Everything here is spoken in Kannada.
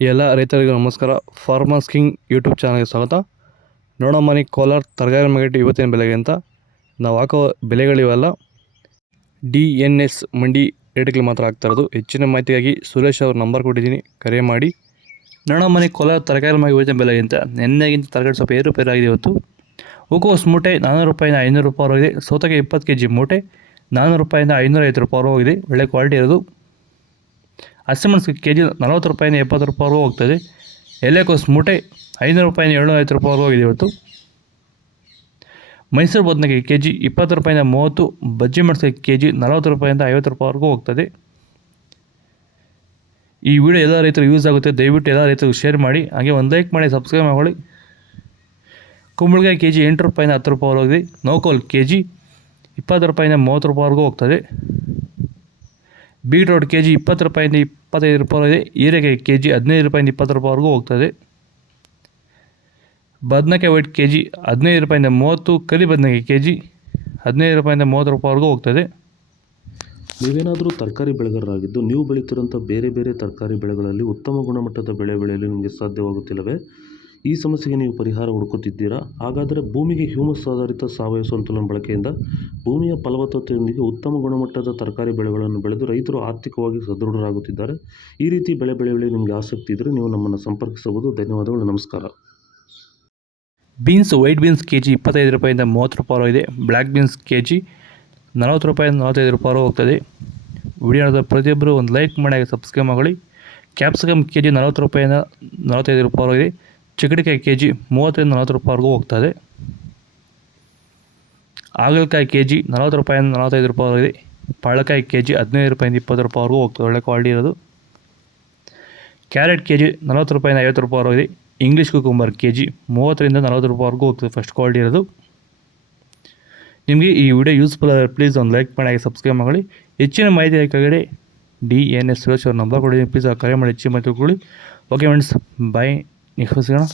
ಎಲ್ಲ ರೈತರಿಗೂ ನಮಸ್ಕಾರ. ಫಾರ್ಮರ್ಸ್ ಕಿಂಗ್ ಯೂಟ್ಯೂಬ್ ಚಾನಲ್ಗೆ ಸ್ವಾಗತ. ನೋಡೋ ಮನೆ ಕೋಲಾರ ತರಕಾರಿ ಮಾರ್ಕೆಟ್ ಇವತ್ತಿನ ಬೆಲೆಗೆ ಅಂತ ನಾವು ಹಾಕೋ ಬೆಲೆಗಳಿವೆಲ್ಲ DNS ಮಂಡಿ ರೇಟ್ಗಳು ಮಾತ್ರ ಆಗ್ತಾ ಇರೋದು. ಹೆಚ್ಚಿನ ಮಾಹಿತಿಗಾಗಿ ಸುರೇಶ್ ಅವ್ರ ನಂಬರ್ ಕೊಟ್ಟಿದ್ದೀನಿ, ಕರೆ ಮಾಡಿ. ನೋಡೋ ಮನೆ ಕೋಲಾರ ತರಕಾರಿ ಮಾರ್ಕೆಟ್ ಇವತ್ತಿನ ಬೆಲೆಗೆ ಅಂತ ನೆನ್ನೆಗಿಂತ ತರಕಾರಿ ಸ್ವಲ್ಪ ಏರುಪೇರಾಗಿದೆ. ಇವತ್ತು ಹೂಕೋಸು ಮೂಟೆ 400 ರೂಪಾಯಿಂದ 500 ರೂಪಾಯಿ ಹೋಗಿದೆ. ಸೌತೆಕಾಯಿ 20 kg ಮೂಟೆ 400 ರೂಪಾಯಿಂದ 550 ರೂಪಾಯಿ ಹೋಗಿದೆ. ಒಳ್ಳೆ ಕ್ವಾಲಿಟಿ ಇರೋದು. ಹಸಿಮೆಣಸು ಕೆ ಜಿ 40 ರೂಪಾಯಿಂದ 70 ರೂಪಾಯಿವರೆಗೂ ಹೋಗ್ತದೆ. ಎಲೆಕೋಸು ಮೂಟೆ 500 ರೂಪಾಯಿಂದ 750 ರೂಪಾಯಿವರೆಗೂ ಹೋಗಿದೆ ಇವತ್ತು. ಮೈಸೂರು ಬದನೆಕಾಯಿ ಕೆ ಜಿ 20 ರೂಪಾಯಿಂದ 30. ಬಜ್ಜಿ ಮೆಣಸಿನಕಾಯಿ ಕೆ ಜಿ 40 ರೂಪಾಯಿಂದ 50 ರೂಪಾಯಿವರೆಗೂ ಹೋಗ್ತದೆ. ಈ ವಿಡಿಯೋ ಎಲ್ಲ ರೈತರು ಯೂಸ್ ಆಗುತ್ತೆ. ದಯವಿಟ್ಟು ಎಲ್ಲ ರೈತರು ಶೇರ್ ಮಾಡಿ, ಹಾಗೆ ಒಂದು ಲೈಕ್ ಮಾಡಿ, ಸಬ್ಸ್ಕ್ರೈಬ್ ಮಾಡ್ಕೊಳ್ಳಿ. ಕುಂಬಳಕಾಯಿ ಕೆ ಜಿ 8 ರೂಪಾಯಿಂದ 10 ರೂಪಾಯಿ ಹೋಗಿದೆ. ನೋಕೋಲ್ ಕೆ ಜಿ 20 ರೂಪಾಯಿಂದ 30 ರೂಪಾಯಿವರೆಗೂ ಹೋಗ್ತದೆ. ಬೀಟ್ರೋಟ್ ಕೆ ಜಿ 20 ರೂಪಾಯಿಂದ 25 ರೂಪಾಯಿ ಇದೆ. ಹೀರೆಕಾಯಿ ಕೆ ಜಿ 15 ರೂಪಾಯಿಂದ 20 ರೂಪಾಯಿವರೆಗೂ ಹೋಗ್ತದೆ. ಬದನೆಕಾಯಿ ವೈಟ್ ಕೆ ಜಿ 15 ರೂಪಾಯಿಂದ 30. ಕರಿ ಬದನೆಕಾಯಿ ಕೆ ಜಿ 15 ರೂಪಾಯಿಂದ 30 ರೂಪಾಯಿವರೆಗೂ ಹೋಗ್ತದೆ. ನೀವೇನಾದರೂ ತರಕಾರಿ ಬೆಳೆಗಾರರಾಗಿದ್ದು ನೀವು ಬೆಳೀತಿರೋಂಥ ಬೇರೆ ಬೇರೆ ತರಕಾರಿ ಬೆಳೆಗಳಲ್ಲಿ ಉತ್ತಮ ಗುಣಮಟ್ಟದ ಬೆಳೆ ಬೆಳೆಯಲು ನಿಮಗೆ ಸಾಧ್ಯವಾಗುತ್ತಿಲ್ಲವೇ? ಈ ಸಮಸ್ಯೆಗೆ ನೀವು ಪರಿಹಾರ ಹುಡುಕುತ್ತಿದ್ದೀರಾ? ಹಾಗಾದರೆ ಭೂಮಿಗೆ ಹ್ಯೂಮಸ್ ಆಧಾರಿತ ಸಾವಯವ ಸಂತುಲನ ಬಳಕೆಯಿಂದ ಭೂಮಿಯ ಫಲವತ್ತತೆಯೊಂದಿಗೆ ಉತ್ತಮ ಗುಣಮಟ್ಟದ ತರಕಾರಿ ಬೆಳೆಗಳನ್ನು ಬೆಳೆದು ರೈತರು ಆರ್ಥಿಕವಾಗಿ ಸದೃಢರಾಗುತ್ತಿದ್ದಾರೆ. ಈ ರೀತಿ ಬೆಳೆ ಬೆಳೆಯಲು ನಿಮಗೆ ಆಸಕ್ತಿ ಇದ್ದರೆ ನೀವು ನಮ್ಮನ್ನು ಸಂಪರ್ಕಿಸಬಹುದು. ಧನ್ಯವಾದಗಳು, ನಮಸ್ಕಾರ. Beans white beans K G 25 ರೂಪಾಯಿಂದ 30 ರೂಪಾಯಿ ಇದೆ. ಬ್ಲ್ಯಾಕ್ ಬೀನ್ಸ್ ಕೆ ಜಿ 40 ರೂಪಾಯಿಂದ 45 ರೂಪಾಯಿ ಹೋಗ್ತದೆ. ವಿಡಿಯೋದ ಪ್ರತಿಯೊಬ್ಬರು ಒಂದು ಲೈಕ್ ಮಾಡಿ, ಸಬ್ಸ್ಕ್ರೈಬ್ ಮಾಡಿ. ಕ್ಯಾಪ್ಸಿಕಮ್ ಕೆ ಜಿ 40 ರೂಪಾಯಿಂದ 45 ರೂಪಾಯಿ ಇದೆ. ಚಿಕ್ಕಡಿಕಾಯಿ ಕೆ ಜಿ 30ರಿಂದ 40 ರೂಪಾಯಿವರೆಗೂ ಹೋಗ್ತದೆ. ಹಾಗಲಕಾಯಿ ಕೆ ಜಿ 40 ರೂಪಾಯಿಂದ 45 ರೂಪಾಯಿ ಇದೆ. ಪಳಕಾಯಿ ಕೆ ಜಿ 15 ರೂಪಾಯಿಂದ 20 ರೂಪಾಯಿವರೆಗೂ ಹೋಗ್ತದೆ. ಒಳ್ಳೆ ಕ್ವಾಲಿಟಿ ಇರೋದು. ಕ್ಯಾರೆಟ್ ಕೆ ಜಿ 40 ರೂಪಾಯಿಂದ 50 ರೂಪಾಯಿ ಇದೆ. ಇಂಗ್ಲೀಷ್ ಕುಕುಂಬರ್ ಕೆ ಜಿ 30ರಿಂದ 40 ರೂಪಾಯಿವರೆಗೂ ಹೋಗ್ತದೆ. ಫಸ್ಟ್ ಕ್ವಾಲಿಟಿ ಇರೋದು. ನಿಮಗೆ ಈ ವಿಡಿಯೋ ಯೂಸ್ಫುಲ್ ಆದರೆ ಪ್ಲೀಸ್ ಒಂದು ಲೈಕ್ ಮಾಡಿ, ಸಬ್ಸ್ಕ್ರೈಬ್ ಮಾಡಿ. ಹೆಚ್ಚಿನ ಮಾಹಿತಿ ಕೆಳಗಡೆ DNS ಸುರೇಶ್ ಅವ್ರ ನಂಬರ್ ಕೊಡಿ. ಪ್ಲೀಸ್ ಕರೆ ಮಾಡಿ, ಹೆಚ್ಚಿನ ಮಾಹಿತಿ ತಿಳ್ಕೊಳ್ಳಿ. ಓಕೆ ಫ್ರೆಂಡ್ಸ್, ಬಾಯ್. ನೆಕ್ಸ್ಟ್ ಸಿಗೋಣ.